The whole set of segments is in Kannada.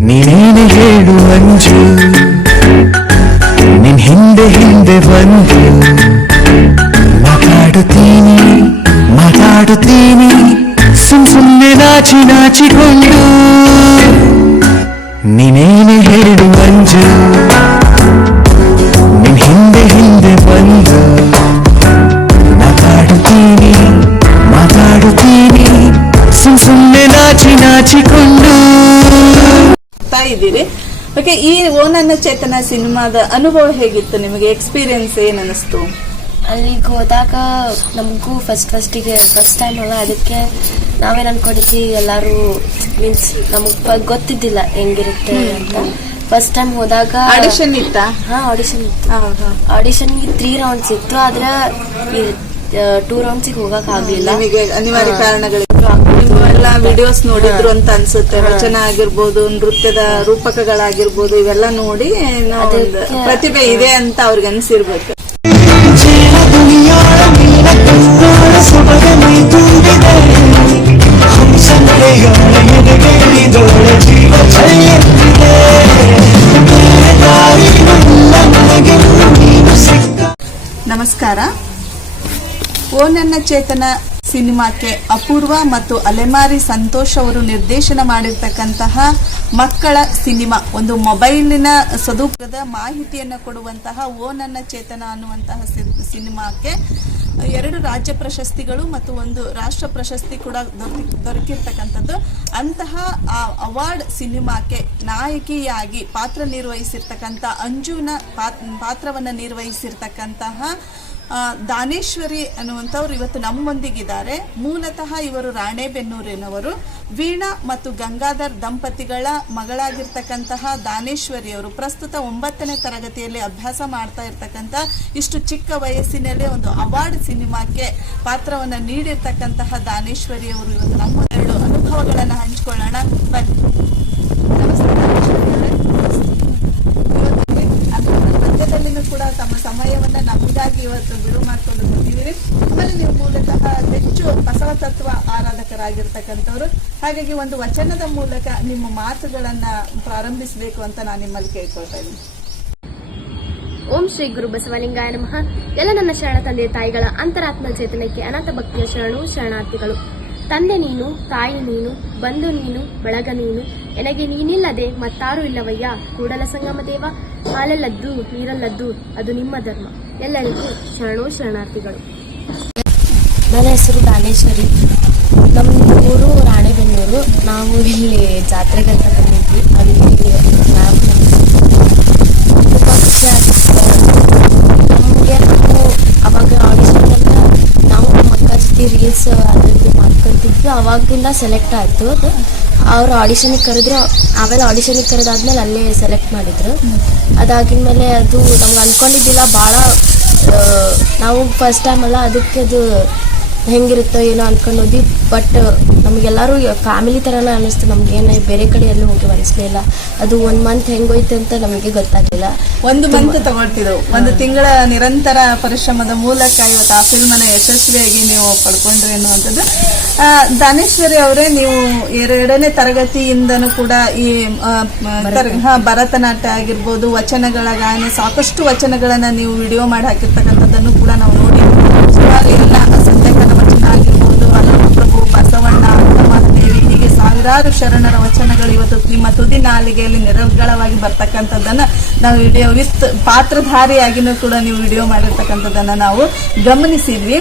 ನೀನೇನು ಹೇಳು ಮಂಜು ನಿನ್ ಹಿಂದೆ ಹಿಂದೆ ಬಂದು ಮಾತಾಡುತ್ತೀನಿ ಮಾತಾಡುತ್ತೀನಿ, ಸುಮ್ ಸುಮ್ಮನೆ ನಾಚಿ ನಾಚಿಕೊಂಡು. ನೀನೇನು ಹೇಳು ಮಂಜು ನಿನ್ ಹಿಂದೆ ಹಿಂದೆ ಬಂದು ನಾಚಿ ನಾಚಿಕೊಂಡು ಇದ್ದೀರಿ ಓಕೆ ಈ ಓ ನನ್ನ ಚೇತನ ಸಿನಿಮಾದ ಅನುಭವ ಹೇಗಿತ್ತು? ನಿಮಗೆ ಎಕ್ಸ್ಪೀರಿಯನ್ಸ್ ಏನ್ ಅನಿಸ್ತು ಅಲ್ಲಿಗೆ ಹೋದಾಗ ನಮಗೂ ಫಸ್ಟ್ ಫಸ್ಟಿಗೆ ಫಸ್ಟ್ ಟೈಮ್ ಅಲ್ಲ ಅದಕ್ಕೆ ನಾವೇನು ಅನ್ಕೊಂಡಿದ್ವಿ ಎಲ್ಲರೂ ಮೀನ್ಸ್ ನಮಗೆ ಗೊತ್ತಿದ್ದಿಲ್ಲ ಹೆಂಗಿರುತ್ತೆ ಅಂತ. ಫಸ್ಟ್ ಟೈಮ್ ಹೋದಾಗ ಆಡಿಷನ್ ಇತ್ತಾ? ಹಾ ಆಡಿಷನ್ ಇತ್ತು. ಆಡಿಷನ್ ಆಡಿಷನ್ಗೆ ತ್ರೀ ರೌಂಡ್ಸ್ ಇತ್ತು ಆದ್ರೆ ಟೂ ರೌಂಡ್ಸಿಗೆ ಹೋಗಕ್ ಆಗ್ಲಿಲ್ಲ. ನಿಮಗೆ ಅನಿವಾರ್ಯ ಕಾರಣಗಳಿಂದ ಕಾರಣಗಳಿತ್ತು ನೀವೆಲ್ಲ ವಿಡಿಯೋಸ್ ನೋಡಿದ್ರು ಅಂತ ಅನ್ಸುತ್ತೆ. ವಚನ ಆಗಿರ್ಬೋದು ನೃತ್ಯದ ರೂಪಕಗಳಾಗಿರ್ಬೋದು ಇವೆಲ್ಲ ನೋಡಿ ಪ್ರತಿಭೆ ಇದೆ ಅಂತ ಅವ್ರಿಗೆ ಅನ್ಸಿರ್ಬೇಕು. ನಮಸ್ಕಾರ. ಓ ನನ್ನ ಚೇತನ ಸಿನಿಮಾಕ್ಕೆ ಅಪೂರ್ವ ಮತ್ತು ಅಲೆಮಾರಿ ಸಂತೋಷ್ ಅವರು ನಿರ್ದೇಶನ ಮಾಡಿರ್ತಕ್ಕಂತಹ ಮಕ್ಕಳ ಸಿನಿಮಾ, ಒಂದು ಮೊಬೈಲಿನ ಸದುಪದ ಮಾಹಿತಿಯನ್ನು ಕೊಡುವಂತಹ ಓ ನನ್ನ ಚೇತನ ಅನ್ನುವಂತಹ ಸಿನಿಮಾಕ್ಕೆ ಎರಡು ರಾಜ್ಯ ಪ್ರಶಸ್ತಿಗಳು ಮತ್ತು ಒಂದು ರಾಷ್ಟ್ರ ಪ್ರಶಸ್ತಿ ಕೂಡ ದೊರಕಿ, ದೊರಕಿರ್ತಕ್ಕಂಥದ್ದು. ಅಂತಹ ಆ ಅವಾರ್ಡ್ ಸಿನಿಮಾಕ್ಕೆ ನಾಯಕಿಯಾಗಿ ಪಾತ್ರ ನಿರ್ವಹಿಸಿರ್ತಕ್ಕಂಥ ಅಂಜುನ ಪಾತ್- ಪಾತ್ರವನ್ನು ನಿರ್ವಹಿಸಿರ್ತಕ್ಕಂತಹ ದಾನೇಶ್ವರಿ ಅನ್ನುವಂಥವ್ರು ಇವತ್ತು ನಮ್ಮೊಂದಿಗಿದ್ದಾರೆ ಮೂಲತಃ ಇವರು ರಾಣೆಬೆನ್ನೂರಿನವರು. ವೀಣಾ ಮತ್ತು ಗಂಗಾಧರ್ ದಂಪತಿಗಳ ಮಗಳಾಗಿರ್ತಕ್ಕಂತಹ ದಾನೇಶ್ವರಿ ಅವರು ಪ್ರಸ್ತುತ ಒಂಬತ್ತನೇ ತರಗತಿಯಲ್ಲಿ ಅಭ್ಯಾಸ ಮಾಡ್ತಾ ಇರ್ತಕ್ಕಂಥ ಇಷ್ಟು ಚಿಕ್ಕ ವಯಸ್ಸಿನಲ್ಲೇ ಒಂದು ಅವಾರ್ಡ್ ಸಿನಿಮಾಕ್ಕೆ ಪಾತ್ರವನ್ನು ನೀಡಿರ್ತಕ್ಕಂತಹ ದಾನೇಶ್ವರಿ ಅವರು ಇವತ್ತು ನಮ್ಮ ಎರಡು ಅನುಭವಗಳನ್ನು ಹಂಚಿಕೊಳ್ಳೋಣ. ಬನ್ನಿ. ನಮಸ್ತೆ ದಾನೇಶ್ವರಿ ಅವರೇ. ಇವತ್ತು ಅಂದ್ರೆ ಮಧ್ಯದಲ್ಲಿನೂ ಕೂಡ ತಮ್ಮ ಸಮಯವನ್ನ ನಮಗಾಗಿ ಇವತ್ತು ಬಿಡು ಮಾಡ್ಕೊಂಡು ಬಂದಿದ್ದೀರಿ ಆಮೇಲೆ ನೀವು ಮೂಲತಃ ಹೆಚ್ಚು ಬಸವ ತತ್ವ ಆರಾಧಕರಾಗಿರ್ತಕ್ಕಂಥವ್ರು. ಹಾಗಾಗಿ ಒಂದು ವಚನದ ಮೂಲಕ ನಿಮ್ಮ ಮಾತುಗಳನ್ನ ಪ್ರಾರಂಭಿಸಬೇಕು ಅಂತ ನಾನು ನಿಮ್ಮಲ್ಲಿ ಕೇಳ್ಕೊಳ್ತಾ ಇದ್ದೀನಿ. ಓಂ ಶ್ರೀ ಗುರು ಬಸವಲಿಂಗಾಯ ನಮಃ. ಎಲ್ಲ ನನ್ನ ಶರಣ ತಂದೆ ತಾಯಿಗಳ ಅಂತರಾತ್ಮ ಚೇತನಕ್ಕೆ ಅನಾಥ ಭಕ್ತಿಯ ಶರಣು ಶರಣಾರ್ಥಿಗಳು. ತಂದೆ ನೀನು, ತಾಯಿ ನೀನು, ಬಂಧು ನೀನು, ಬಳಗ ನೀನು. ಎನಗೆ ನೀನಿಲ್ಲದೆ ಮತ್ತಾರು ಇಲ್ಲವಯ್ಯ. ಕೂಡಲ ಸಂಗಮ ದೇವ. ಹಾಲೆಲ್ಲದ್ದು, ನೀರಲ್ಲದ್ದು, ಅದು ನಿಮ್ಮ ಧರ್ಮ. ಎಲ್ಲರಿಗೂ ಶರಣೋ ಶರಣಾರ್ಥಿಗಳು. ನನ್ನ ಹೆಸರು ದಾನೇಶ್ವರಿ. ನಮ್ಮ ಊರು ರಾಣೆಬೆನ್ನೂರು. ನಾವು ಇಲ್ಲಿ ಜಾತ್ರೆಗಂತ ಬಂದಿದ್ವಿ. ಅಲ್ಲಿ ನಾವು ತುಂಬ ನಮಗೆ ನಾವು ಅವಾಗ ಆಡಿಷನ್ ನಾವು ನಮ್ಮ ಅಕ್ಕ ಜೊತೆ ರೀಲ್ಸ್ ಅದ್ರದ್ದು ಮಾಡ್ಕೊತಿದ್ವಿ ಅವಾಗಿಂದ ಸೆಲೆಕ್ಟ್ ಆಯಿತು ಅವರು ಆಡಿಷನಿಗೆ ಕರೆದ್ರು, ಆಮೇಲೆ ಆಡಿಷನಿಗೆ ಕರೆದಾದ್ಮೇಲೆ ಅಲ್ಲೇ ಸೆಲೆಕ್ಟ್ ಮಾಡಿದ್ರು. ಅದಾಗಿದ್ಮೇಲೆ ಅದು ನಮ್ಗೆ ಅನ್ಕೊಂಡಿದ್ದಿಲ್ಲ, ಭಾಳ ನಾವು ಫಸ್ಟ್ ಟೈಮ್ ಅಲ್ಲ, ಅದಕ್ಕೆ ಅದು ಹೆಂಗಿರುತ್ತೋ ಏನೋ ಅನ್ಕೊಂಡೋದ್ವಿ ಬಟ್ ನಮಗೆಲ್ಲರೂ ಫ್ಯಾಮಿಲಿ ಥರನೇ ಅನ್ನಿಸ್ತು. ನಮಗೇನು ಬೇರೆ ಕಡೆ ಎಲ್ಲೂ ಹೋಗಿ ಅನಿಸ್ಲಿಲ್ಲ ಅದು ಒಂದು ಮಂತ್ ಹೆಂಗೋಯ್ತು ಅಂತ ನಮಗೆ ಗೊತ್ತಾಗಲಿಲ್ಲ. ಒಂದು ಮಂತ್ ತಗೊಳ್ತಿದ್ರು ಒಂದು ತಿಂಗಳ ನಿರಂತರ ಪರಿಶ್ರಮದ ಮೂಲಕ ಇವತ್ತು ಆ ಫಿಲ್ಮನ್ನ ಯಶಸ್ವಿಯಾಗಿ ನೀವು ಪಡ್ಕೊಂಡ್ರಿ ಅನ್ನುವಂಥದ್ದು. ದಾನೇಶ್ವರಿ ಅವರೇ ನೀವು ಎರಡನೇ ತರಗತಿಯಿಂದನೂ ಕೂಡ ಈ ಭರತನಾಟ್ಯ. ಆಗಿರ್ಬೋದು ವಚನಗಳ ಗಾಯನ ಸಾಕಷ್ಟು ವಚನಗಳನ್ನು ನೀವು ವಿಡಿಯೋ ಮಾಡಿ ಹಾಕಿರ್ತಕ್ಕಂಥದ್ದನ್ನು ಕೂಡ ನಾವು ನೋಡಿ ಸುಮಾರು ಎಲ್ಲ ಸಾವಿರಾರು ಶರಣರ ವಚನಗಳು ಇವತ್ತು ನಿಮ್ಮ ತುದಿ ನಾಲಿಗೆಯಲ್ಲಿ ನಿರರ್ಗಳವಾಗಿ ಬರ್ತಕ್ಕಂಥದ್ದನ್ನ ನಾವು ವಿಡಿಯೋ ವಿತ್ ಪಾತ್ರಧಾರಿಯಾಗಿನೂ ಕೂಡ ನೀವು ವಿಡಿಯೋ ಮಾಡಿರ್ತಕ್ಕಂಥದ್ದನ್ನ ನಾವು ಗಮನಿಸಿದ್ವಿ.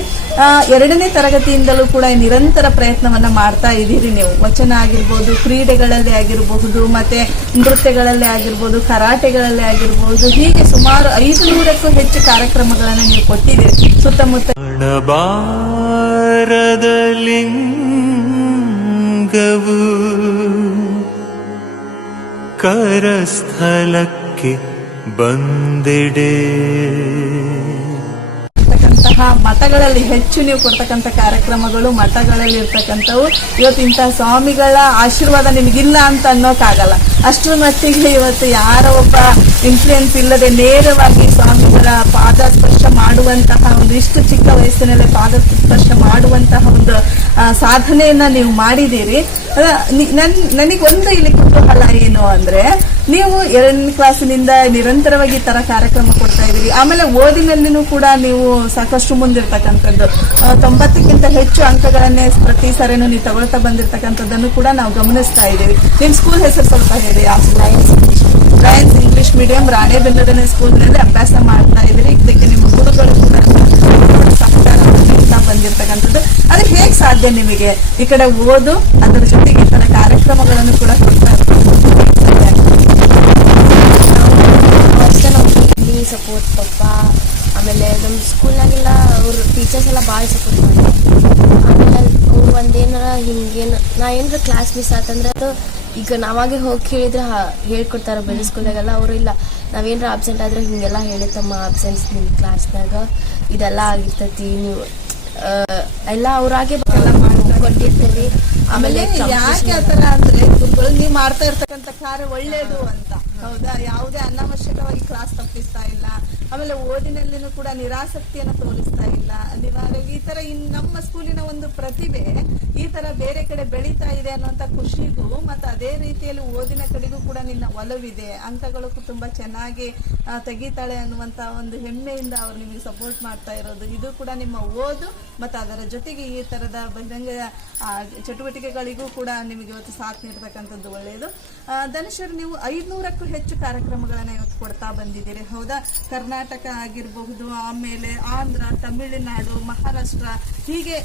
ಎರಡನೇ ತರಗತಿಯಿಂದಲೂ ಕೂಡ ನಿರಂತರ ಪ್ರಯತ್ನವನ್ನ ಮಾಡ್ತಾ ಇದ್ದೀರಿ ನೀವು. ವಚನ ಆಗಿರ್ಬೋದು, ಕ್ರೀಡೆಗಳಲ್ಲಿ ಆಗಿರಬಹುದು, ಮತ್ತೆ ನೃತ್ಯಗಳಲ್ಲಿ ಆಗಿರ್ಬೋದು, ಕರಾಟೆಗಳಲ್ಲಿ ಆಗಿರ್ಬೋದು, ಹೀಗೆ ಸುಮಾರು ಐದು ನೂರಕ್ಕೂ ಹೆಚ್ಚು ಕಾರ್ಯಕ್ರಮಗಳನ್ನು ನೀವು ಕೊಟ್ಟಿದ್ದೀರಿ. ಸುತ್ತಮುತ್ತ करस्थले बन्डे ಇರ್ತಕ್ಕಂತಹ ಮಠಗಳಲ್ಲಿ ಹೆಚ್ಚು ನೀವು ಕೊಡ್ತಕ್ಕಂಥ ಕಾರ್ಯಕ್ರಮಗಳು, ಮಠಗಳಲ್ಲಿ ಇರ್ತಕ್ಕಂಥವು. ಇವತ್ತು ಇಂತಹ ಸ್ವಾಮಿಗಳ ಆಶೀರ್ವಾದ ನಿಮಗಿಲ್ಲ ಅಂತ ಅನ್ನೋಕ್ಕಾಗಲ್ಲ. ಅಷ್ಟರ ಮಟ್ಟಿಗೆ ಇವತ್ತು ಯಾರ ಒಬ್ಬ ಇನ್ಫ್ಲೂಯೆನ್ಸ್ ಇಲ್ಲದೆ ನೇರವಾಗಿ ಸ್ವಾಮಿಗಳ ಪಾದ ಸ್ಪರ್ಶ ಮಾಡುವಂತಹ ಒಂದು ಇಷ್ಟು ಚಿಕ್ಕ ವಯಸ್ಸಿನಲ್ಲೇ ಪಾದ ಸ್ಪರ್ಶ ಮಾಡುವಂತಹ ಒಂದು ಸಾಧನೆಯನ್ನ ನೀವು ಮಾಡಿದ್ದೀರಿ. ನನ್, ನನಗೆ ಒಂದು ಇಲ್ಲಿ ಕುತೂಹಲ ಏನು ಅಂದ್ರೆ, ನೀವು ಎರಡನೇ ಕ್ಲಾಸಿನಿಂದ ನಿರಂತರವಾಗಿ ತರ ಕಾರ್ಯಕ್ರಮ ಕೊಡ್ತಾ ಇದ್ದೀರಿ. ಆಮೇಲೆ ಓದಿನಲ್ಲಿನೂ ಕೂಡ ನೀವು ಸಾಕಷ್ಟು ಮುಂದಿರ್ತಕ್ಕಂಥದ್ದು. ಆ, ತೊಂಬತ್ತಕ್ಕಿಂತ ಹೆಚ್ಚು ಅಂಕಗಳನ್ನೇ ಪ್ರತಿ ಸಾರಿನೂ ನೀವು ತಗೊಳ್ತಾ ಬಂದಿರತಕ್ಕಂಥದ್ದನ್ನು ಕೂಡ ನಾವು ಗಮನಿಸ್ತಾ ಇದ್ದೀವಿ. ನಿಮ್ಮ ಸ್ಕೂಲ್ ಹೆಸರು ಸ್ವಲ್ಪ ಹೇಳಿ. ಆ ಲಯನ್ಸ್ ಇಂಗ್ಲಿಷ್ ಮೀಡಿಯಂ ರಾಣೆಬೆನ್ನೂರಿನ ಸ್ಕೂಲ್ನಲ್ಲಿ ಅಭ್ಯಾಸ ಮಾಡ್ತಾ ಇದ್ದೀರಿ. ಇದಕ್ಕೆ ನಿಮ್ಮ ಗುರುಗಳು ಕೂಡ ಬಂದಿರತಕ್ಕಂಥದ್ದು. ಅದು ಹೇಗೆ ಸಾಧ್ಯ ನಿಮಗೆ? ಈ ಕಡೆ ಓದು ಅದರ ಜೊತೆಗೆ ಈ ತರ ಕಾರ್ಯಕ್ರಮಗಳನ್ನು ಕೂಡ ಕೊಡ್ತಾ ಸಪೋರ್ಟ್ ಪಪ್ಪ ಆಮೇಲೆ ನಮ್ಮ ಸ್ಕೂಲ್ನಾಗೆಲ್ಲ ಅವ್ರ ಟೀಚರ್ಸ್ ಎಲ್ಲ ಭಾಳ ಸಪೋರ್ಟ್ ಮಾಡ್ತಾರೆ. ಆಮೇಲೆ ಅವ್ರು ಒಂದೇನಾರ ಹಿಂಗೇನು ನಾ ಏನಾರ ಕ್ಲಾಸ್ ಮಿಸ್ ಆತಂದ್ರೆ ಅದು ಈಗ ನಾವಾಗೆ ಹೋಗಿ ಕೇಳಿದ್ರೆ ಹೇಳ್ಕೊಡ್ತಾರೆ ಬೇರೆ ಸ್ಕೂಲ್ನಾಗೆಲ್ಲ. ಅವರು ಇಲ್ಲ ನಾವೇನಾರ ಆಬ್ಸೆಂಟ್ ಆದ್ರೆ ಹಿಂಗೆಲ್ಲ ಹೇಳಿತಮ್ಮ ಆಬ್ಸೆನ್ಸ್ ನಿಮ್ಮ ಕ್ಲಾಸ್ನಾಗ ಇದೆಲ್ಲ ಆಗಿರ್ತೈತಿ ನೀವು ಎಲ್ಲ ಅವ್ರಾಗೆ ಕೊಟ್ಟಿರ್ತೀವಿ ಆಮೇಲೆ ಯಾಕೆ ಅಂದ್ರೆ ನೀವು ಮಾಡ್ತಾ ಇರ್ತಕ್ಕಂಥ ಕಾರ್ಯ ಒಳ್ಳೇದು ಅಂತ. ಹೌದಾ? ಯಾವುದೇ ಅನಾವಶ್ಯಕವಾಗಿ ಕ್ಲಾಸ್ ತಪ್ಪಿಸ್ತಾ ಇಲ್ಲ. ಆಮೇಲೆ ಓದಿನಲ್ಲಿನೂ ಕೂಡ ನಿರಾಸಕ್ತಿಯನ್ನು ತೋರಿಸ್ತಾ ಇಲ್ಲ. ನೀವಾಗ ಈ ತರ ಇನ್ ನಮ್ಮ ಸ್ಕೂಲಿನ ಒಂದು ಪ್ರತಿಭೆ ಈ ತರ ಬೇರೆ ಕಡೆ ಬೆಳೀತಾ ಇದೆ ಅನ್ನುವಂತ ಖುಷಿಗೂ ಮತ್ತೆ ಅದೇ ರೀತಿಯಲ್ಲಿ ಓದಿನ ಕಡೆಗೂ ಕೂಡ ನಿನ್ನ ಒಲವಿದೆ. ಅಂಕಗಳು ತುಂಬಾ ಚೆನ್ನಾಗಿ ತೆಗೀತಾಳೆ ಅನ್ನುವಂತ ಒಂದು ಹೆಮ್ಮೆಯಿಂದ ಅವ್ರು ನಿಮಗೆ ಸಪೋರ್ಟ್ ಮಾಡ್ತಾ ಇರೋದು. ಇದು ಕೂಡ ನಿಮ್ಮ ಓದು ಮತ್ತೆ ಅದರ ಜೊತೆಗೆ ಈ ತರದ ಬಹಿರಂಗ ಚಟುವಟಿಕೆಗಳಿಗೂ ಕೂಡ ನಿಮಗೆ ಇವತ್ತು ಸಾಥ್ ನೀಡತಕ್ಕಂಥದ್ದು ಒಳ್ಳೆಯದು. ಧನುಷರ್ ನೀವು ಐದ್ನೂರಕ್ಕೂ ಹೆಚ್ಚು ಕಾರ್ಯಕ್ರಮಗಳನ್ನ ಇವತ್ತು ಕೊಡ್ತಾ ಬಂದಿದ್ದೀರಿ. ಹೌದಾ? ಕರ್ನಾಟಕ ಆಗಿರಬಹುದು ಆಮೇಲೆ ಆಂಧ್ರ ತಮಿಳುನಾಡು ಮಹಾರಾಷ್ಟ್ರ ಹೀಗೆ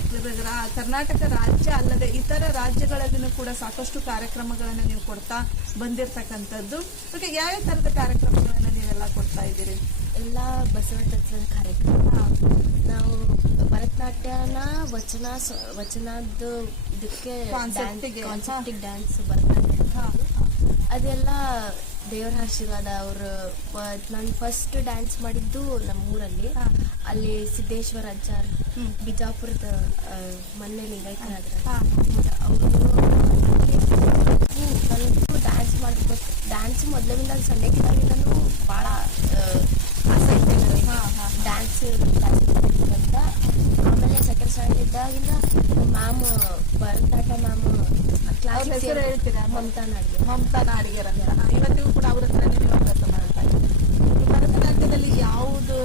ಕರ್ನಾಟಕ ರಾಜ್ಯ ಅಲ್ಲದೆ ಇತರ ರಾಜ್ಯಗಳಲ್ಲಿನೂ ಕೂಡ ಸಾಕಷ್ಟು ಕಾರ್ಯಕ್ರಮಗಳನ್ನು ನೀವು ಕೊಡ್ತಾ ಬಂದಿರತಕ್ಕಂಥದ್ದು. ಓಕೆ ಯಾವ ಯಾವ ತರದ ಕಾರ್ಯಕ್ರಮಗಳನ್ನ ನೀವೆಲ್ಲ ಕೊಡ್ತಾ ಇದ್ದೀರಿ? ಎಲ್ಲ ಬಸವ ತತ್ವದ ಕಾರ್ಯಕ್ರಮ. ನಾವು ಭರತನಾಟ್ಯನ ವಚನ ವಚನದ ಇದಕ್ಕೆ ಕಾನ್ಸೆಪ್ಟಿಗೆ ಡ್ಯಾನ್ಸ್ ಭರತನಾಟ್ಯ ಅದೆಲ್ಲ ದೇವರ ಆಶೀರ್ವಾದ ಅವರು ನಾನು ಫಸ್ಟ್ ಡ್ಯಾನ್ಸ್ ಮಾಡಿದ್ದು ನಮ್ಮ ಊರಲ್ಲಿ ಅಲ್ಲಿ ಸಿದ್ದೇಶ್ವರ ಅಜ್ಜಾರ್ ಬಿಜಾಪುರದ ಮನೆಯಲ್ಲಿ ಮೊನ್ನೆ ಹಾ. ಅವರು ನನಗೂ ಡ್ಯಾನ್ಸ್ ಮಾಡಬೇಕು ಡ್ಯಾನ್ಸ್ ಮೊದಲಿಂದ ಸಣ್ಣಕ್ಕಿದ್ದಾಗಿಂದನೂ ಭಾಳ ಆಸೆ ಇತ್ತು ನನಗೆ. ಡ್ಯಾನ್ಸ್ ಕ್ಲಾಸ್ ಅಂತ ಆಮೇಲೆ ಸೆಕೆಂಡ್ ಸ್ಟ್ಯಾಂಡರ್ಡ್ ಇದ್ದಾಗಿಂದ ಮ್ಯಾಮ್ ಕ್ಲಾಸ್ ಹೆಸರು ಹೇಳ್ತೀರಾ? ಮಮತಾ ನಾಡಿಗೆ. ಮಮತಾ ನಾಡಿಗೇರ್ ಅಂತ ಇವತ್ತಿಗೂ ಕೂಡ ಅವ್ರ ಹತ್ರನೇ ನೀವು ಅಭ್ಯಾಸ ಮಾಡ್ತಾ ಭರತನಾಟ್ಯದಲ್ಲಿ ಯಾವುದು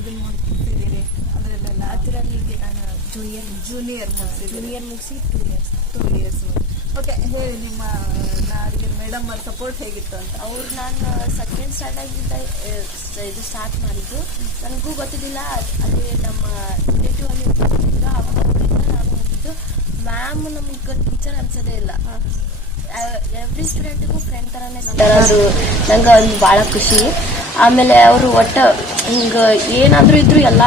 ಇದನ್ನ ಮುಗಿಸಿದ್ದೀರಿ ಅದರಲ್ಲೆಲ್ಲ ಅದರಲ್ಲಿ ನಾನು ಜೂನಿಯರ್ ಜೂನಿಯರ್ ಜೂನಿಯರ್ ಮುಗಿಸಿ two years two years okay ಹೇಳಿ ನಿಮ್ಮ ನಾಡಿಗೆ ಮೇಡಮ್ ಅವ್ರ ಸಪೋರ್ಟ್ ಹೇಗಿತ್ತು ಅಂತ. ಅವ್ರು ನಾನು ಸೆಕೆಂಡ್ ಸ್ಟ್ಯಾಂಡರ್ಡಿಂದ ಇದು ಸ್ಟಾರ್ಟ್ ಮಾಡಿದ್ದು. ನನಗೂ ಗೊತ್ತಿದ್ದಿಲ್ಲ ಅಲ್ಲಿ ನಮ್ಮ ರಿಲೇಟಿವ್ ಅಲ್ಲಿ ಹೋಗಿದ್ದು ಮ್ಯಾಮ್ ನಮಗೆ ಟೀಚರ್ ಅನ್ಸೋದೇ ಇಲ್ಲ. ಎವ್ರಿ ಸ್ಟೂಡೆಂಟ್ಗೂ ಫ್ರೆಂಡ್ ಥರನೇ ನಂಗೆ ಒಂದು ಭಾಳ ಖುಷಿ. ಆಮೇಲೆ ಅವರು ಒಟ್ಟು ಹಿಂಗೆ ಏನಾದರೂ ಇದ್ರು ಎಲ್ಲ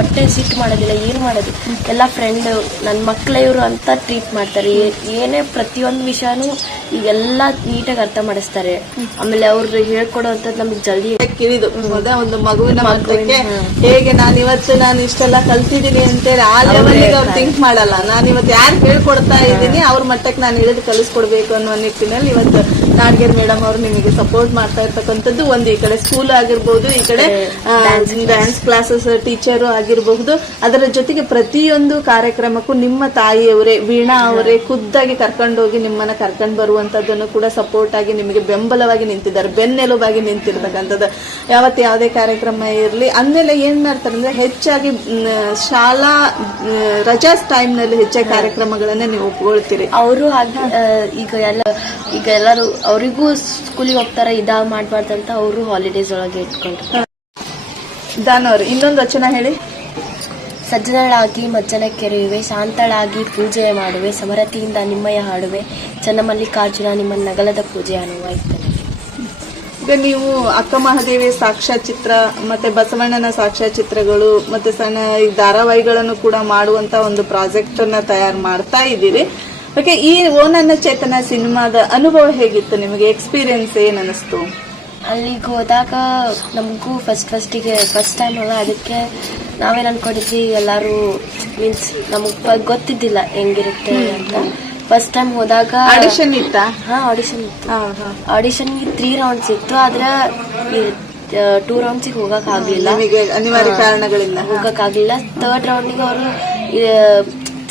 ಒಟ್ಟೆ ಸಿಟ್ಟು ಮಾಡೋದಿಲ್ಲ ಏನು ಮಾಡೋದು. ಎಲ್ಲ ಫ್ರೆಂಡ್ ನನ್ನ ಮಕ್ಕಳೇ ಇವರು ಅಂತ ಟ್ರೀಟ್ ಮಾಡ್ತಾರೆ. ಏನೇ ಪ್ರತಿಯೊಂದು ವಿಷಯನೂ ಈಗೆಲ್ಲ ನೀಟಾಗಿ ಅರ್ಥ ಮಾಡಿಸ್ತಾರೆ. ಆಮೇಲೆ ಅವ್ರು ಹೇಳ್ಕೊಡೋಂಥದ್ದು ನಮಗೆ ಜಲ್ದಿ ಕಿರಿದು ಒಂದು ಮಗುವಿನ ಮಗುವಿಗೆ ಹೇಗೆ ನಾನು ಇವತ್ತು ನಾನು ಇಷ್ಟೆಲ್ಲ ಕಲ್ತಿದ್ದೀನಿ ಅಂತೇಳಿ ಆ ಲೆವೆಲ್ಗೆ ಅವ್ರು ಥಿಂಕ್ ಮಾಡಲ್ಲ. ನಾನು ಇವತ್ತು ಯಾರು ಹೇಳ್ಕೊಡ್ತಾ ಇದ್ದೀನಿ ಅವ್ರ ಮಟ್ಟಕ್ಕೆ ನಾನು ಇಳಿದು ಕಲಿಸ್ಕೊಡ್ಬೇಕು ಅನ್ನೋ ನಿಟ್ಟಿನಲ್ಲಿ ಇವತ್ತು ನಾಡ್ಗೇರ್ ಮೇಡಮ್ ಅವರು ನಿಮಗೆ ಸಪೋರ್ಟ್ ಮಾಡ್ತಾ ಇರ್ತಕ್ಕಂಥದ್ದು ಒಂದು ಈ ಕಡೆ ಸ್ಕೂಲ್ ಆಗಿರ್ಬೋದು ಈ ಕಡೆ ಡ್ಯಾನ್ಸ್ ಕ್ಲಾಸಸ್ ಟೀಚರು ಆಗಿರಬಹುದು. ಅದರ ಜೊತೆಗೆ ಪ್ರತಿಯೊಂದು ಕಾರ್ಯಕ್ರಮಕ್ಕೂ ನಿಮ್ಮ ತಾಯಿಯವರೇ ವೀಣಾ ಅವರೇ ಖುದ್ದಾಗಿ ಕರ್ಕೊಂಡೋಗಿ ನಿಮ್ಮನ್ನ ಕರ್ಕೊಂಡು ಬರುವಂತದ್ದನ್ನು ಕೂಡ ಸಪೋರ್ಟ್ ಆಗಿ ನಿಮಗೆ ಬೆಂಬಲವಾಗಿ ನಿಂತಿದ್ದಾರೆ ಬೆನ್ನೆಲುಬಾಗಿ ನಿಂತಿರ್ತಕ್ಕಂಥದ್ದು. ಯಾವತ್ತು ಯಾವುದೇ ಕಾರ್ಯಕ್ರಮ ಇರಲಿ ಅಂದಮೇಲೆ ಏನ್ ಮಾಡ್ತಾರೆ ಅಂದ್ರೆ ಹೆಚ್ಚಾಗಿ ಶಾಲಾ ರಜಾ ಟೈಮ್ನಲ್ಲಿ ಹೆಚ್ಚಾಗಿ ಕಾರ್ಯಕ್ರಮಗಳನ್ನ ನೀವು ಒಪ್ಕೊಳ್ತೀರಿ. ಅವರು ಹಾಗೆ ಈಗ ಎಲ್ಲ ಈಗ ಎಲ್ಲರೂ ಅವರಿಗೂ ಸ್ಕೂಲಿಗೆ ಹೋಗ್ತಾರೆ ಇದಾಗ ಮಾಡಬಾರ್ದಂತ ಅವರು ಹಾಲಿಡೇಸ್ ಒಳಗೆ ಇಟ್ಕೊಂಡ್ರು. ದಾನವರು ಇನ್ನೊಂದು ವಚನ ಹೇಳಿ. ಸಜ್ಜನಳಾಗಿ ಮಜ್ಜನ ಕೆರೆಯುವೆ ಶಾಂತಳಾಗಿ ಪೂಜೆ ಮಾಡುವೆ ಸಮರತಿಯಿಂದ ನಿಮ್ಮಯ ಹಾಡುವೆ ಚನ್ನಮಲ್ಲಿಕಾರ್ಜುನ ನಿಮ್ಮ ನಗಲದ ಪೂಜೆ ಅನುವಾಯಿತು ಈಗ ನೀವು ಅಕ್ಕ ಮಹಾದೇವಿ ಸಾಕ್ಷ್ಯಚಿತ್ರ ಮತ್ತೆ ಬಸವಣ್ಣನ ಸಾಕ್ಷ್ಯಚಿತ್ರಗಳು ಮತ್ತೆ ಸಣ್ಣ ಈ ಧಾರಾವಾಹಿಗಳನ್ನು ಕೂಡ ಮಾಡುವಂತ ಒಂದು ಪ್ರಾಜೆಕ್ಟ್ ಅನ್ನ ತಯಾರು ಮಾಡ್ತಾ ಇದ್ದೀರಿ. ಓಕೆ ಈ ಓ ನನ್ನ ಚೇತನ ಸಿನಿಮಾದ ಅನುಭವ ಹೇಗಿತ್ತು? ನಿಮಗೆ ಎಕ್ಸ್ಪೀರಿಯನ್ಸ್ ಏನ್ ಅನಿಸ್ತು ಅಲ್ಲಿಗೆ ಹೋದಾಗ ನಮಗೂ ಫಸ್ಟ್ ಫಸ್ಟಿಗೆ ಫಸ್ಟ್ ಟೈಮ್ ಅಲ್ಲ ಅದಕ್ಕೆ ನಾವೇನು ಅನ್ಕೊಂಡಿದ್ವಿ ಎಲ್ಲರೂ ಮೀನ್ಸ್ ನಮಗೆ ಗೊತ್ತಿದ್ದಿಲ್ಲ ಹೆಂಗಿರುತ್ತೆ ಅಂತ. ಫಸ್ಟ್ ಟೈಮ್ ಹೋದಾಗ ಆಡಿಷನ್ ಇತ್ತ? ಹಾಂ ಆಡಿಷನ್ ಇತ್ತು. ಆಡಿಷನ್ ತ್ರೀ ರೌಂಡ್ಸ್ ಇತ್ತು ಆದ್ರೆ ಟೂ ರೌಂಡ್ಸಿಗೆ ಹೋಗಕ್ ಆಗ್ಲಿಲ್ಲ. ಅನಿವಾರ್ಯ ಕಾರಣಗಳಿಲ್ಲ. ಹೋಗಕ್ ಆಗ್ಲಿಲ್ಲ. ಥರ್ಡ್ ರೌಂಡಿಗೆ ಅವರು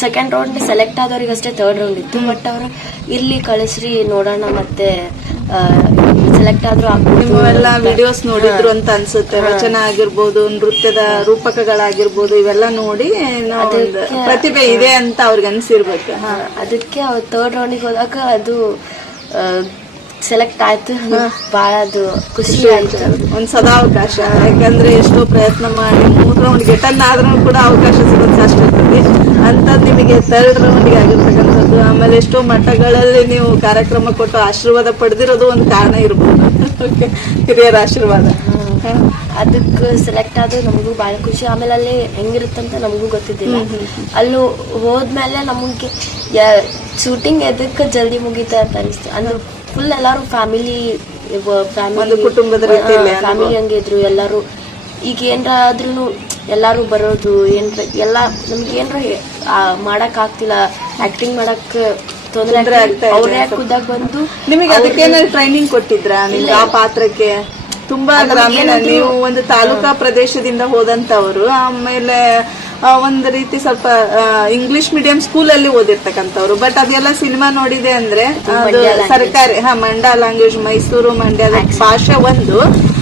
ಸೆಕೆಂಡ್ ರೌಂಡ್ ಸೆಲೆಕ್ಟ್ ಆದವ್ರಿಗೆ ಅಷ್ಟೇ ಥರ್ಡ್ ರೌಂಡ್ ಇತ್ತು ಬಟ್ ಅವರು ಇಲ್ಲಿ ಕಳಿಸ್ರಿ ನೋಡೋಣ ಮತ್ತೆ ಸೆಲೆಕ್ಟ್ ಆದ್ರೂ ನಿಮ್ಮೆಲ್ಲ ವಿಡಿಯೋಸ್ ನೋಡಿದ್ರು ಅಂತ ಅನ್ಸುತ್ತೆ. ವಚನ ಆಗಿರ್ಬೋದು ನೃತ್ಯದ ರೂಪಕಗಳಾಗಿರ್ಬೋದು ಇವೆಲ್ಲ ನೋಡಿ ಪ್ರತಿಭೆ ಇದೆ ಅಂತ ಅವ್ರಿಗೆ ಅನ್ಸಿರ್ಬೇಕು. ಅದಕ್ಕೆ ಅವ್ರು ಥರ್ಡ್ ರೌಂಡಿಗೆ ಹೋದಾಗ ಅದು ಸೆಲೆಕ್ಟ್ ಆಯ್ತು. ಬಹಳ ಅದು ಖುಷಿ ಆಯ್ತು. ಒಂದ್ ಸದಾವಕಾಶ. ಯಾಕಂದ್ರೆ ಎಷ್ಟೋ ಪ್ರಯತ್ನ ಮಾಡಿ ಮೂರ್ ರೌಂಡ್ ಗೆಟನ್ ಆದ್ರೂ ಕೂಡ ಅವಕಾಶ ಸಿಗೋದು ಕಷ್ಟ ಇರ್ತದೆ ಅಂತದ್ ನಿಮಗೆ ಥರ್ಡ್ ರೌಂಡ್ಗೆ ಆಗಿರ್ತಕ್ಕಂಥದ್ದು. ಆಮೇಲೆ ಎಷ್ಟೋ ಮಠಗಳಲ್ಲಿ ನೀವು ಕಾರ್ಯಕ್ರಮ ಕೊಟ್ಟು ಆಶೀರ್ವಾದ ಪಡೆದಿರೋದು ಒಂದು ಕಾರಣ ಇರ್ಬೋದು. ಹಿರಿಯರ ಆಶೀರ್ವಾದ. ಅದಕ್ಕೆ ಸೆಲೆಕ್ಟ್ ಆದ್ರೆ ನಮಗೂ ಭಾಳ ಖುಷಿ. ಆಮೇಲೆ ಅಲ್ಲಿ ಹೆಂಗಿರುತ್ತಂತ ನಮಗೂ ಗೊತ್ತಿದ್ದಿಲ್ಲ. ಅಲ್ಲಿ ಹೋದ್ಮೇಲೆ ನಮಗೆ ಶೂಟಿಂಗ್ ಎದಕ್ಕೆ ಜಲ್ದಿ ಮುಗೀತ ಅಂತ ಅನಿಸ್ತು. ಅಂದ್ರೆ ಫುಲ್ ಎಲ್ಲಾರು ಫ್ಯಾಮಿಲಿ ಫ್ಯಾಮಿಲಿ ಕುಟುಂಬದ. ಫ್ಯಾಮಿಲಿ ಹಂಗಿದ್ರು ಎಲ್ಲರೂ. ಈಗ ಏನರ ಆದ್ರೂ ಎಲ್ಲಾರು ಬರೋದು ಏನ್ರ ಎಲ್ಲ ನಮ್ಗೆ ಏನರ ಮಾಡಕ್ ಆಗ್ತಿಲ್ಲ. ಆಕ್ಟಿಂಗ್ ಮಾಡಕ್ ತೊಂದರೆ. ಅವ್ರೇ ಖುದ್ದಾಗ್ ಬಂದು ನಿಮಗೆ ಅದಕ್ಕೇನಾದ್ರು ಟ್ರೈನಿಂಗ್ ಕೊಟ್ಟಿದ್ರಾ? ನಿಮ್ಗೆ ಆ ಪಾತ್ರಕ್ಕೆ? ತುಂಬಾ ಗ್ರಾಮೀಣ ಏನಂದ್ರು- ನೀವು ಒಂದು ತಾಲೂಕಾ ಪ್ರದೇಶದಿಂದ ಹೋದಂತವರು ಆಮೇಲೆ ಒಂದು ರೀತಿ ಸ್ವಲ್ಪ ಇಂಗ್ಲಿಷ್ ಮೀಡಿಯಂ ಸ್ಕೂಲಲ್ಲಿ ಓದಿರ್ತಕ್ಕಂಥವ್ರು. ಬಟ್ ಅದೆಲ್ಲ ಸಿನಿಮಾ ನೋಡಿದೆ ಅಂದ್ರೆ ಅದು ಸರ್ಕಾರಿ ಹಾ ಮಂಡ ಲ್ಯಾಂಗ್ವೇಜ್ ಮೈಸೂರು ಮಂಡ್ಯದ ಭಾಷೆ ಒಂದು.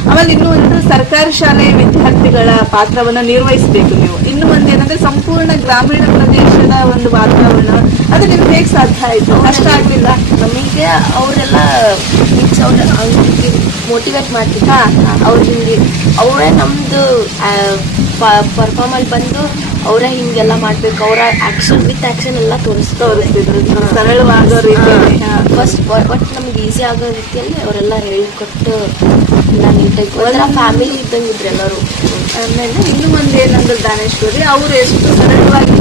ಆಮೇಲೆ ಇನ್ನು ಒಂದು ಸರ್ಕಾರಿ ಶಾಲೆಯ ವಿದ್ಯಾರ್ಥಿಗಳ ಪಾತ್ರವನ್ನ ನಿರ್ವಹಿಸಬೇಕು ನೀವು. ಇನ್ನು ಒಂದೇನಂದ್ರೆ ಸಂಪೂರ್ಣ ಗ್ರಾಮೀಣ ಪ್ರದೇಶದ ಒಂದು ವಾತಾವರಣ ಅದು ನಿಮ್ಗೆ ಹೇಗೆ ಸಾಧ್ಯ ಆಯ್ತು? ಕಷ್ಟ ಆಗ್ಲಿಲ್ಲ? ನಮಗೆ ಅವರೆಲ್ಲ ಮೋಟಿವೇಟ್ ಮಾಡ್ತಿದ್ದ ಅವ್ರ ಹಿಂಗೆ ಅವರೇ ನಮ್ದು ಪರ್ಫಾರ್ಮಲ್ಲಿ ಬಂದು ಅವರೇ ಹಿಂಗೆಲ್ಲ ಮಾಡ್ಬೇಕು ಅವರ ಆಕ್ಷನ್ ವಿತ್ ಆಕ್ಷನ್ ಎಲ್ಲ ತೋರಿಸ್ತಾ ತೋರಿಸ್ತಿದ್ರು ಸರಳವಾಗೋ ರೀತಿಯಲ್ಲಿ. ಫಸ್ಟ್ ಒಟ್ಟು ನಮ್ಗೆ ಈಸಿ ಆಗೋ ರೀತಿಯಲ್ಲಿ ಅವರೆಲ್ಲ ಹೇಳಿಕೊಟ್ಟು ನಾನು ನೀಟಾಗಿ ಒಂಥರ ಫ್ಯಾಮಿಲಿ ಇದ್ದಂಗಿದ್ರು ಎಲ್ಲರೂ. ಆಮೇಲೆ ಇನ್ನು ಒಂದು ಏನಂದ್ರೆ ದಾನೇಶ್ವರಿ ಅವ್ರು ಎಷ್ಟು ಸರಳವಾಗಿ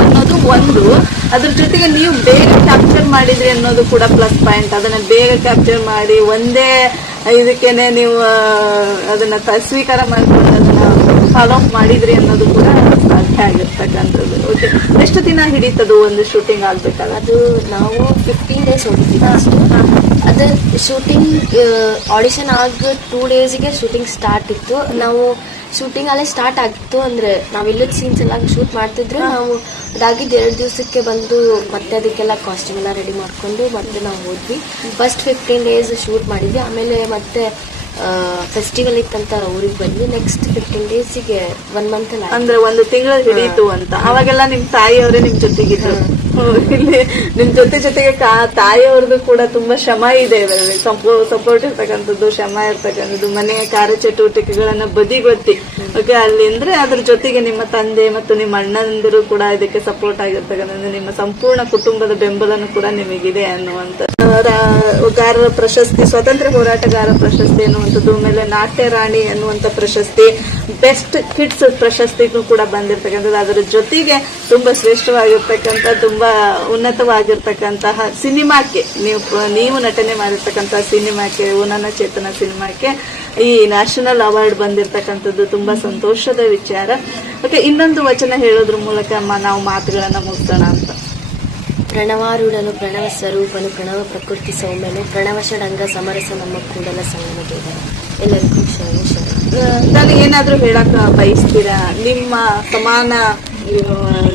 ಅನ್ನೋದು ಒಂದು. ಅದ್ರ ಜೊತೆಗೆ ನೀವು ಬೇಗ ಕ್ಯಾಪ್ಚರ್ ಮಾಡಿದ್ರಿ ಅನ್ನೋದು ಕೂಡ ಪ್ಲಸ್ ಪಾಯಿಂಟ್ ಅದನ್ನ ಬೇಗ ಕ್ಯಾಪ್ಚರ್ ಮಾಡಿ ಒಂದೇ ಇದಕ್ಕೇನೆ ನೀವು ಅದನ್ನ ಸ್ವೀಕಾರ ಮಾಡ್ಕೊಂಡು ಅದನ್ನ ಫಾಲೋ ಅಪ್ ಮಾಡಿದ್ರಿ ಅನ್ನೋದು ಕೂಡ ಸಾಧ್ಯ ಆಗಿರ್ತಕ್ಕಂಥದ್ದು. ಓಕೆ ಎಷ್ಟು ದಿನ ಹಿಡಿತದು ಒಂದು ಶೂಟಿಂಗ್ ಆಗ್ಬೇಕಲ್ಲ ಅದು ನಾವು ಫಿಫ್ಟೀನ್ ಡೇಸ್ ಹೋಗಿದ್ದೀವಿ ಅದು ಶೂಟಿಂಗ್ ಆಡಿಷನ್ ಆಗ ಟೂ ಡೇಸಿಗೆ ಶೂಟಿಂಗ್ ಸ್ಟಾರ್ಟ್ ಇತ್ತು. ನಾವು ಶೂಟಿಂಗ್ ಅಲ್ಲೇ ಸ್ಟಾರ್ಟ್ ಆಗಿತ್ತು ಅಂದ್ರೆ ನಾವು ಇಲ್ಲದ ಸೀನ್ಸ್ ಎಲ್ಲ ಶೂಟ್ ಮಾಡ್ತಿದ್ರು. ನಾವು ಅದಾಗಿದ್ದು ಎರಡು ದಿವಸಕ್ಕೆ ಬಂದು ಮತ್ತೆ ಅದಕ್ಕೆಲ್ಲ ಕಾಸ್ಟ್ಯೂಮ್ ಎಲ್ಲ ರೆಡಿ ಮಾಡ್ಕೊಂಡು ಮತ್ತೆ ನಾವು ಹೋದ್ವಿ. ಫಸ್ಟ್ ಫಿಫ್ಟೀನ್ ಡೇಸ್ ಶೂಟ್ ಮಾಡಿದ್ವಿ. ಆಮೇಲೆ ಮತ್ತೆ ಫೆಸ್ಟಿವಲ್ ಇತ್ತಂತ ಊರಿಗೆ ಬಂದ್ವಿ. ನೆಕ್ಸ್ಟ್ ಫಿಫ್ಟೀನ್ ಡೇಸಿಗೆ ಒನ್ ಮಂತ್ ಅಂದ್ರೆ ಒಂದು ತಿಂಗಳು ಹಿಡಿಯಿತು ಅಂತ. ಅವಾಗೆಲ್ಲ ನಿಮ್ ತಾಯಿಯವರೇ ನಿಮ್ ಜೊತೆಗಿದ್ರು. ಇಲ್ಲಿ ನಿಮ್ ಜೊತೆ ಜೊತೆಗೆ ತಾಯಿಯವ್ರದ್ದು ಕೂಡ ತುಂಬಾ ಶ್ರಮ ಇದೆ ಇದರಲ್ಲಿ. ಸಪೋರ್ಟ್ ಇರ್ತಕ್ಕಂಥದ್ದು, ಶ್ರಮ ಇರ್ತಕ್ಕಂಥದ್ದು, ಮನೆಯ ಕಾರ್ಯಚಟುವಟಿಕೆಗಳನ್ನ ಬದಿಗೊತ್ತಿ. ಓಕೆ ಅಲ್ಲಿ ಅಂದ್ರೆ ಅದ್ರ ಜೊತೆಗೆ ನಿಮ್ಮ ತಂದೆ ಮತ್ತು ನಿಮ್ಮ ಅಣ್ಣಂದಿರು ಕೂಡ ಇದಕ್ಕೆ ಸಪೋರ್ಟ್ ಆಗಿರ್ತಕ್ಕಂಥದ್ದು, ನಿಮ್ಮ ಸಂಪೂರ್ಣ ಕುಟುಂಬದ ಬೆಂಬಲನು ಕೂಡ ನಿಮಗಿದೆ ಅನ್ನುವಂಥ ಗಾರರ ಪ್ರಶಸ್ತಿ ಸ್ವತಂತ್ರ ಹೋರಾಟಗಾರ ಪ್ರಶಸ್ತಿ ಅನ್ನುವಂಥದ್ದು, ಆಮೇಲೆ ನಾಟ್ಯ ರಾಣಿ ಅನ್ನುವಂಥ ಪ್ರಶಸ್ತಿ ಬೆಸ್ಟ್ ಕಿಡ್ಸ್ ಪ್ರಶಸ್ತಿಗೂ ಕೂಡ ಬಂದಿರತಕ್ಕಂಥದ್ದು. ಅದರ ಜೊತೆಗೆ ತುಂಬಾ ಶ್ರೇಷ್ಠವಾಗಿರ್ತಕ್ಕಂಥ, ತುಂಬಾ ಉನ್ನತವಾಗಿರ್ತಕ್ಕಂತಹ ಸಿನಿಮಾಕ್ಕೆ ನೀವು ನೀವು ನಟನೆ ಮಾಡಿರ್ತಕ್ಕಂತಹ ಸಿನಿಮಾಕ್ಕೆ ಓ ಚೇತನ ಸಿನಿಮಾಕ್ಕೆ ಈ ನ್ಯಾಷನಲ್ ಅವಾರ್ಡ್ ಬಂದಿರತಕ್ಕಂಥದ್ದು ತುಂಬಾ ಸಂತೋಷದ ವಿಚಾರ. ಓಕೆ, ಇನ್ನೊಂದು ವಚನ ಹೇಳೋದ್ರ ಮೂಲಕ ನಾವು ಮಾತುಗಳನ್ನ ಮುಗಿಸೋಣ ಅಂತ. ಪ್ರಣವಾರೂಢನು ಪ್ರಣವ ಸ್ವರೂಪನು, ಪ್ರಣವ ಪ್ರಕೃತಿ ಸೌಮ್ಯನು ಪ್ರಣವ ಷಡಂಗ ಸಮರಸ ನಮ್ಮ ಕೂಡಲ ಸಂಗಮ ಎಲ್ಲರಿಗೂ ಶರಣ. ನಾನು ಏನಾದ್ರೂ ಹೇಳಕ್ ಬಯಸ್ತೀರಾ? ನಿಮ್ಮ ಸಮಾನ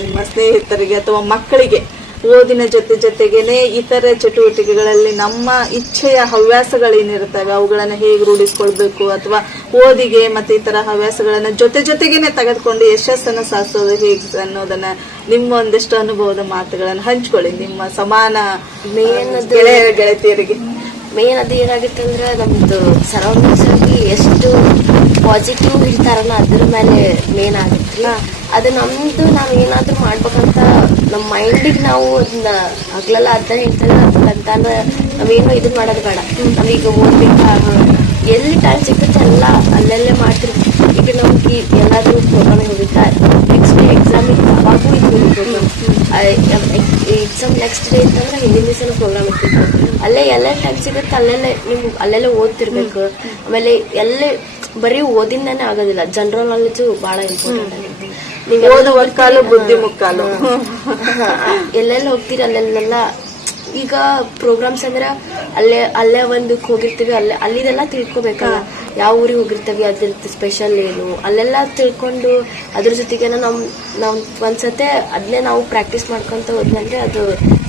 ನಿಮ್ಮ ಸ್ನೇಹಿತರಿಗೆ ಅಥವಾ ಮಕ್ಕಳಿಗೆ ಓದಿನ ಜೊತೆ ಜೊತೆಗೇನೆ ಇತರೆ ಚಟುವಟಿಕೆಗಳಲ್ಲಿ ನಮ್ಮ ಇಚ್ಛೆಯ ಹವ್ಯಾಸಗಳೇನಿರ್ತವೆ ಅವುಗಳನ್ನು ಹೇಗೆ ರೂಢಿಸ್ಕೊಳ್ಬೇಕು ಅಥವಾ ಓದಿಗೆ ಮತ್ತೆ ಇತರ ಹವ್ಯಾಸಗಳನ್ನ ಜೊತೆ ಜೊತೆಗೇನೆ ತೆಗೆದುಕೊಂಡು ಯಶಸ್ಸನ್ನು ಸಾಧಿಸೋದು ಹೇಗೆ ಅನ್ನೋದನ್ನ ನಿಮ್ಮ ಒಂದಿಷ್ಟು ಅನುಭವದ ಮಾತುಗಳನ್ನು ಹಂಚ್ಕೊಳ್ಳಿ ನಿಮ್ಮ ಸಮಾನ ಗೆಳೆಯ ಗೆಳತಿಯರಿಗೆ. ಮೇನ್ ಅದು ಏನಾಗುತ್ತೆ ಅಂದ್ರೆ ನಮ್ದು ಸರೌಂಡಿಂಗ್ಸ್ ಆಗಿ ಎಷ್ಟು ಪಾಸಿಟಿವ್ ಇರ್ತಾರಲ್ಲ, ಅದ್ರ ಮೇಲೆ ಮೇನ್ ಆಗುತ್ತೆ. ಅದು ನಮ್ದು ನಾವು ಏನಾದ್ರೂ ಮಾಡ್ಬೇಕಂತ ನಮ್ಮ ಮೈಂಡಿಗೆ ನಾವು ಅದನ್ನ ಆಗ್ಲಲ್ಲ ಅಂತ ಹೇಳ್ತಾರೆ ಅಂತ ನಾವೇನು ಇದು ಮಾಡೋದು ಬೇಡ. ನಾವೀಗ ಓದ್ಬೇಕಾ? ಎಲ್ಲಿ ಟೈಮ್ ಸಿಗುತ್ತೆ ಎಲ್ಲ ಅಲ್ಲಲ್ಲೇ ಮಾಡ್ತಿರ್ತೀವಿ ಈಗ ನಮ್ಗೆ ಎಲ್ಲಾದ್ರೂ ಪ್ರೋಗ್ರಾಮ್ ಹೋಗುತ್ತೆ ನೆಕ್ಸ್ಟ್ ಡೇ ಎಕ್ಸಾಮಿಗೆ ಅವಾಗೂ ಇದು ಎಕ್ಸಾಮ್ ನೆಕ್ಸ್ಟ್ ಡೇ ಇತ್ತಂದ್ರೆ ಹಿಂದಿನ ದಿವಸನೂ ಪ್ರೋಗ್ರಾಮ್ ಇರ್ತಿತ್ತು ಅಲ್ಲೇ ಎಲ್ಲ ಟೈಮ್ ಸಿಗುತ್ತೆ, ಅಲ್ಲೆಲ್ಲ ನಿಮ್ಗೆ ಅಲ್ಲೆಲ್ಲ ಓದ್ತಿರ್ಬೇಕು. ಆಮೇಲೆ ಎಲ್ಲೇ ಬರೀ ಓದಿಂದಾನೆ ಆಗೋದಿಲ್ಲ. ಜನರಲ್ ನಾಲೆಜ್ ಬಹಳ ಇಂಪಾರ್ಟೆಂಟ್ ಆಗುತ್ತೆ ನೀವು ಬುದ್ಧಿ ಮುಕ್ಕಾಲು ಎಲ್ಲೆಲ್ಲ ಹೋಗ್ತೀರಿ ಅಲ್ಲೆಲ್ಲ ಈಗ ಪ್ರೋಗ್ರಾಮ್ಸ್ ಅಂದ್ರೆ ಅಲ್ಲೇ ಅಲ್ಲೇ ಒಂದಕ್ಕೆ ಹೋಗಿರ್ತೀವಿ ಅಲ್ಲೇ ಅಲ್ಲಿದೆಲ್ಲ ತಿಳ್ಕೊಬೇಕಲ್ಲ. ಯಾವ ಊರಿಗೆ ಹೋಗಿರ್ತೀವಿ ಅದ್ರದ್ದು ಸ್ಪೆಷಲ್ ಏನು? ಅಲ್ಲೆಲ್ಲ ತಿಳ್ಕೊಂಡು ಅದ್ರ ಜೊತೆಗೆ ನಮ್ ನಾವು ಒಂದ್ಸತೆ ಅದನ್ನೇ ನಾವು ಪ್ರಾಕ್ಟೀಸ್ ಮಾಡ್ಕೊಂತ ಹೋದ್ನಂದ್ರೆ ಅದು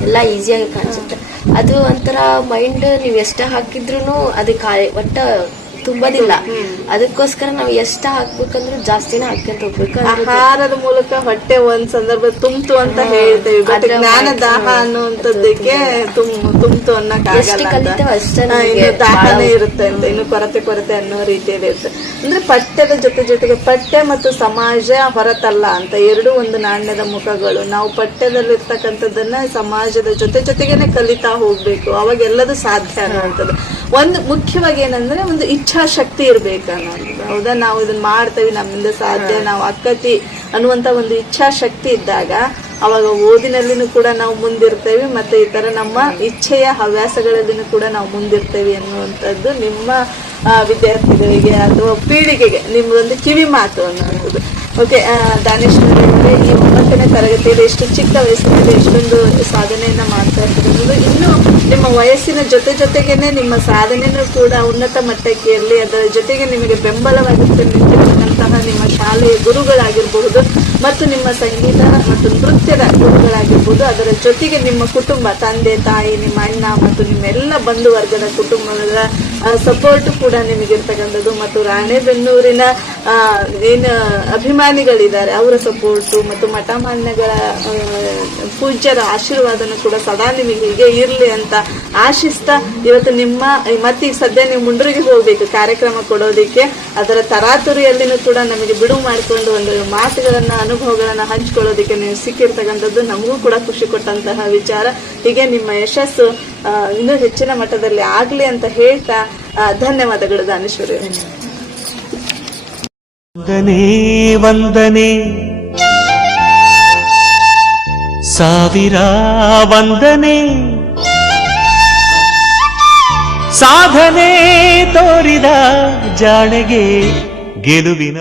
ಎಲ್ಲ ಈಸಿಯಾಗಿ ಕಾಣಿಸುತ್ತೆ. ಅದು ಒಂಥರ ಮೈಂಡ್ ನೀವು ಎಷ್ಟೇ ಹಾಕಿದ್ರು ಅದಕ್ಕೆ ಒಟ್ಟ ತುಂಬೋದಿಲ್ಲ. ಅದಕ್ಕೋಸ್ಕರ ನಾವು ಎಷ್ಟ ಹಾಕ್ಬೇಕಂದ್ರೆ ಜಾಸ್ತಿನೇ ಹಾಕ್ಕೊಂತ ಹೋಗ್ಬೇಕು. ಆಹಾರದ ಮೂಲಕ ಹೊಟ್ಟೆ ಒಂದ್ ಸಂದರ್ಭ ತುಂಬ್ತು ಅಂತ ಹೇಳ್ತೇವೆ. ಬಟ್ ಜ್ಞಾನ ದಾಹ ಅನ್ನುವಂಥದ್ದಕ್ಕೆ ತುಂಬ್ತು ಅನ್ನಕ್ಕೆ. ಕಲಿತೇವೋ ಅಷ್ಟೇ ದಾಹನೇ ಇರುತ್ತೆ ಅಂತ ಇನ್ನು ಕೊರತೆ ಕೊರತೆ ಅನ್ನೋ ರೀತಿಯಲ್ಲಿ ಇರುತ್ತೆ. ಅಂದ್ರೆ ಪಠ್ಯದ ಜೊತೆ ಜೊತೆಗೆ ಪಠ್ಯ ಮತ್ತು ಸಮಾಜ ಹೊರತಲ್ಲ ಅಂತ ಎರಡು ಒಂದು ನಾಣ್ಯದ ಮುಖಗಳು. ನಾವು ಪಠ್ಯದಲ್ಲಿರ್ತಕ್ಕಂಥದ್ದನ್ನು ಸಮಾಜದ ಜೊತೆ ಜೊತೆಗೇನೆ ಕಲಿತಾ ಹೋಗ್ಬೇಕು. ಅವಾಗ ಎಲ್ಲದೂ ಸಾಧ್ಯ ಅನ್ನುವಂಥದ್ದು. ಒಂದು ಮುಖ್ಯವಾಗಿ ಏನಂದ್ರೆ ಒಂದು ಇಚ್ಛಾಶಕ್ತಿ ಇರಬೇಕು ಅನ್ನೋದು ಹೌದಾ? ನಾವು ಇದನ್ನ ಮಾಡ್ತೇವೆ ನಮ್ಮಿಂದ ಸಾಧ್ಯ. ನಾವು ಅಕ್ಕತಿ ಅನ್ನುವಂತ ಒಂದು ಇಚ್ಛಾಶಕ್ತಿ ಇದ್ದಾಗ ಅವಾಗ ಓದಿನಲ್ಲಿನೂ ಕೂಡ ನಾವು ಮುಂದಿರ್ತೇವೆ ಮತ್ತೆ ಈ ತರ ನಮ್ಮ ಇಚ್ಛೆಯ ಹವ್ಯಾಸಗಳಲ್ಲಿನೂ ಕೂಡ ನಾವು ಮುಂದಿರ್ತೇವೆ ಅನ್ನುವಂಥದ್ದು ನಿಮ್ಮ ವಿದ್ಯಾರ್ಥಿಗಳಿಗೆ ಅಥವಾ ಪೀಳಿಗೆಗೆ ನಿಮ್ಮದೊಂದು ಕಿವಿ ಮಾತು ಅನ್ನುವಂಥದ್ದು ಓಕೆ ದಾನೇಶ್ವರಿ ಅವರೇ ಈ ಒಂಬತ್ತನೇ ತರಗತಿಯಲ್ಲಿ ಎಷ್ಟು ಚಿಕ್ಕ ವಯಸ್ಸಿನಲ್ಲಿ ಎಷ್ಟೊಂದು ಸಾಧನೆಯನ್ನ ಮಾಡ್ತಾ ಇರ್ತದೆ ಅನ್ನೋದು ಇನ್ನು ನಿಮ್ಮ ವಯಸ್ಸಿನ ಜೊತೆ ಜೊತೆಗೇನೆ ನಿಮ್ಮ ಸಾಧನೆಯೂ ಕೂಡ ಉನ್ನತ ಮಟ್ಟಕ್ಕೆ ಇರಲಿ ಅದರ ಜೊತೆಗೆ ನಿಮಗೆ ಬೆಂಬಲವಾಗಿ ನಿಂತಿರ್ತಕ್ಕಂತಹ ನಿಮ್ಮ ಶಾಲೆಯ ಗುರುಗಳಾಗಿರಬಹುದು ಮತ್ತು ನಿಮ್ಮ ಸಂಗೀತ ಮತ್ತು ನೃತ್ಯದ ಗುರುಗಳಾಗಿರ್ಬೋದು ಅದರ ಜೊತೆಗೆ ನಿಮ್ಮ ಕುಟುಂಬ, ತಂದೆ, ತಾಯಿ, ನಿಮ್ಮ ಅಣ್ಣ ಮತ್ತು ನಿಮ್ಮೆಲ್ಲ ಬಂಧುವರ್ಗದ ಕುಟುಂಬದ ಸಪೋರ್ಟ್ ಕೂಡ ನಿಮಗಿರ್ತಕ್ಕಂಥದ್ದು. ಮತ್ತು ರಾಣೆಬೆನ್ನೂರಿನ ಏನು ಅಭಿಮಾನಿಗಳಿದ್ದಾರೆ, ಅವರ ಸಪೋರ್ಟು ಮತ್ತು ಮಠ ಮಾನ್ಯಗಳ ಪೂಜ್ಯರ ಆಶೀರ್ವಾದನೂ ಕೂಡ ಸದಾ ನಿಮಗೆ ಹೀಗೆ ಇರಲಿ ಅಂತ ಆಶಿಸ್ತಾ ಇವತ್ತು ನಿಮ್ಮ ಮತ್ತೆ ಈಗ ಸದ್ಯ ನೀವು ಮುಂಡ್ರಿಗೆ ಹೋಗಬೇಕು, ಕಾರ್ಯಕ್ರಮ ಕೊಡೋದಕ್ಕೆ. ಅದರ ತರಾತುರಿಯಲ್ಲಿನೂ ಕೂಡ ನಮಗೆ ಬಿಡುವು ಮಾಡಿಕೊಂಡು ಒಂದು ಮಾತುಗಳನ್ನ, ಅನುಭವಗಳನ್ನ ಹಂಚ್ಕೊಳ್ಳೋದಕ್ಕೆ ನೀವು ಸಿಕ್ಕಿರ್ತಕ್ಕಂಥದ್ದು ನಮಗೂ ಕೂಡ ಖುಷಿ ಕೊಟ್ಟಂತಹ ವಿಚಾರ. ಹೀಗೆ ನಿಮ್ಮ ಯಶಸ್ಸು ಇನ್ನೂ ಹೆಚ್ಚಿನ ಮಟ್ಟದಲ್ಲಿ ಆಗಲಿ ಅಂತ ಹೇಳ್ತಾ ಧನ್ಯವಾದಗಳು ದಾನೇಶ್ವರಿ. ವಂದನೆ ವಂದನೆ ಸಾವಿರ ವಂದನೆ ಸಾಧನೆ ತೋರಿದ ಜಾಣೆಗೆ ಗೆಲುವಿನ